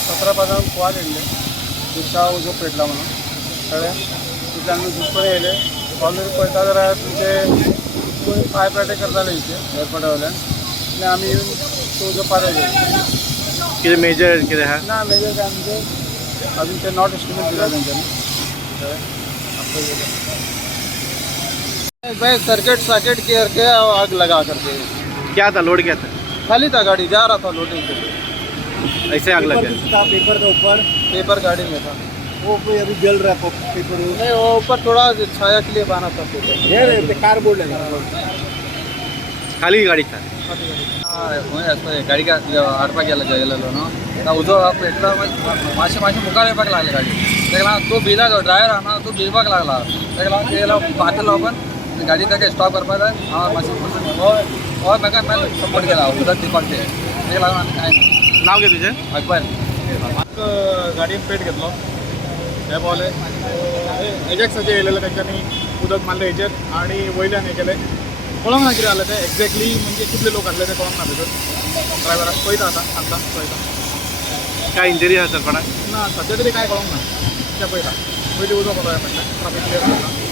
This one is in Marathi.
17 क्वाड येयले रिक्षा उजो पेटला म्हणून कळ्ळें तितल्यान आमी दुसरे येयले ऑलरेडी पळयता जाल्यार तुमचे फायर फायटर करताले इथे एअरपोर्टा वयल्यान आनी आमी येवन तो उजो पारयलो कितें मेजर कितें आहा ना मेजर काय म्हणजे अजून ते नॉट एस्टिमेट दिला तेंच्यांनी भाई सर्किट केयर के आग लगा करके क्या था लोड क्या था खाली था गाड़ी जा रहा था लोडिंग के लिए ऐसे आग लग गया पेपर के ऊपर पेपर गाड़ी में था वो कोई अभी जल रहा है पेपर नहीं वो ऊपर थोड़ा छाया के लिए बना था पेपर कार बोर्ड लेना खाली गाड़ी था गाड़ी का आडपा गेलो न्हू उजो पेटलो मातशें मुखार येवपाक लागले गाडी तेका लागून तो बिला ड्रायव्हर आहा ना तो भिवपाक लागला तेका लागून तेला फातर लावून गाडी ताका स्टॉप करपाक जाय हांव मातशें हो म्हाका सपोर्ट केला उदक दिवपाक ते तेका लागून आनी कांय नाव घे तुझें अकबर म्हाका गाडयेन पेट घेतलो हे पावले एजॅक्साचेर येयलेले तेंच्यांनी उदक मारलें हेचेर आनी वयल्यान हें केलें कळोंक ना कितें जालें तें एक्झॅक्टली म्हणजे कितले लोक आसले ते कळोंक ना भितर ड्रायव्हराक पळयता आतां सांगता पळयता काय इंजरी आहा सर कोणाक ना सध्या तरी कांय कळोंक ना तें पळयता पयलीं उजो पळोवया म्हटलें ट्राफीक क्लियर करता